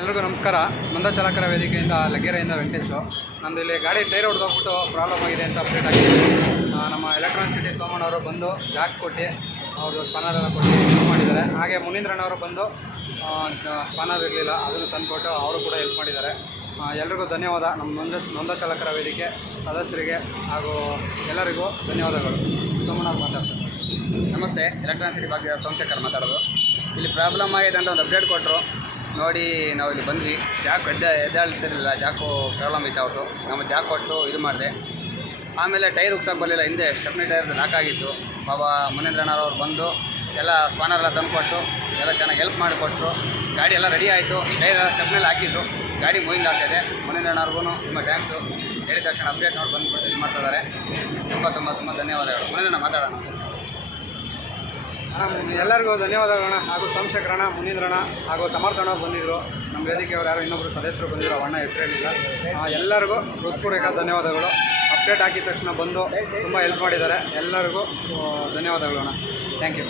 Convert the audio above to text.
ಎಲ್ರಿಗೂ ನಮಸ್ಕಾರ. ನಂದ ಚಾಲಕರ ವೇದಿಕೆಯಿಂದ ಲಗ್ಗೆರೆಯಿಂದ ವೆಂಕಟೇಶು. ನಂದು ಇಲ್ಲಿ ಗಾಡಿ ಟೈರ್ ಹೊಡೆದೋಗ್ಬಿಟ್ಟು ಪ್ರಾಬ್ಲಮ್ ಆಗಿದೆ ಅಂತ ಅಪ್ಡೇಟ್ ಆಗಿದೆ. ನಮ್ಮ ಎಲೆಕ್ಟ್ರಾನಿಕ್ ಸಿಟಿ ಸೋಮಣ್ಣ ಅವರು ಬಂದು ಜಾಕ್ ಕೊಟ್ಟು, ಅವ್ರದ್ದು ಸ್ಪನರ್ ಎಲ್ಲ ಕೊಟ್ಟು ಹೆಲ್ಪ್ ಮಾಡಿದ್ದಾರೆ. ಹಾಗೆ ಮುನೀಂದ್ರಣ್ಣವರು ಬಂದು ಸ್ಪನರ್ ಇರಲಿಲ್ಲ, ಅದನ್ನು ತಂದುಕೊಟ್ಟು ಅವರು ಕೂಡ ಹೆಲ್ಪ್ ಮಾಡಿದ್ದಾರೆ. ಎಲ್ರಿಗೂ ಧನ್ಯವಾದ. ನಮ್ಮ ನೊಂದ ನೊಂದ ಚಾಲಕರ ವೇದಿಕೆ ಸದಸ್ಯರಿಗೆ ಹಾಗೂ ಎಲ್ಲರಿಗೂ ಧನ್ಯವಾದಗಳು. ಸೋಮಣ್ಣ ಮಾತಾಡ್ತಾರೆ. ನಮಸ್ತೆ. ಎಲೆಕ್ಟ್ರಾನಿಕ್ ಸಿಟಿ ಭಾಗ್ಯದ ಸೋಮಶೇಖರ್ ಮಾತಾಡೋದು. ಇಲ್ಲಿ ಪ್ರಾಬ್ಲಮ್ ಆಗಿದೆ ಅಂತ ಒಂದು ಅಪ್ಡೇಟ್ ಕೊಟ್ಟರು ನೋಡಿ, ನಾವು ಇಲ್ಲಿ ಬಂದ್ವಿ. ಜಾಕ್ ಎದ್ದ, ಎದ್ದಾಳ್ತಿರಲಿಲ್ಲ. ಜಾಕು ಪ್ರಾಬ್ಲಮ್ ಇತ್ತು ಅವ್ರದ್ದು ನಮ್ಮ ಜಾಕ್ ಕೊಟ್ಟು ಇದು ಮಾಡಿದೆ. ಆಮೇಲೆ ಟೈರ್ ಉಗ್ಸೋಕೆ ಬರಲಿಲ್ಲ. ಹಿಂದೆ ಸ್ಟೆಪ್ನಿ ಟೈರ್ ಲಾಕ್ ಆಗಿತ್ತು. ಬಾಬಾ ಮುನೇಂದ್ರಣ್ಣವ್ರು ಬಂದು ಎಲ್ಲ ಸ್ಪಾನರ್ ಎಲ್ಲ ತಂದುಕೊಟ್ಟು, ಎಲ್ಲ ಚೆನ್ನಾಗಿ ಹೆಲ್ಪ್ ಮಾಡಿಕೊಟ್ರು ಗಾಡಿ ಎಲ್ಲ ರೆಡಿ ಆಯಿತು. ಟೈರ್ ಎಲ್ಲ ಸ್ಟೆಪ್ನಲ್ಲಿ ಹಾಕಿದ್ರು ಗಾಡಿ ಮೂವಿಂಗ್ ಆಗ್ತಾಯಿದೆ ಮುನೇಂದ್ರಣ್ಣವ್ರಿಗೂ ತುಂಬ ಥ್ಯಾಂಕ್ಸು ಹೇಳಿದ ತಕ್ಷಣ ಅಪ್ಡೇಟ್ ನೋಡಿ ಬಂದುಬಿಟ್ಟು ಇದು ಮಾಡ್ತಾ ಇದ್ದಾರೆ. ತುಂಬ ತುಂಬ ತುಂಬ ಧನ್ಯವಾದಗಳು. ಮುನೇಂದ್ರಣ್ಣ, ಮಾತಾಡೋಣ. ಎಲ್ಲರಿಗೂ ಧನ್ಯವಾದಗಳಣ್ಣ. ಹಾಗೂ ಸಂಶಕರಣ ಮುನೀಂದ್ರಣ ಹಾಗೂ ಸಮರ್ಥಣ ಬಂದಿದ್ದರು ನಮ್ಮ ವೇದಿಕೆಯವರು ಯಾರು ಇನ್ನೊಬ್ಬರು ಸದಸ್ಯರು ಬಂದಿರೋ ಅಣ್ಣ ಹೆಸರೇನಿಲ್ಲ ಎಲ್ಲರಿಗೂ ಹೃತ್ಪೂರ್ವಕ ಧನ್ಯವಾದಗಳು. ಅಪ್ಡೇಟ್ ಹಾಕಿದ ತಕ್ಷಣ ಬಂದು ತುಂಬ ಹೆಲ್ಪ್ ಮಾಡಿದ್ದಾರೆ. ಎಲ್ಲರಿಗೂ ಧನ್ಯವಾದಗಳು ಅಣ್ಣ ಥ್ಯಾಂಕ್ ಯು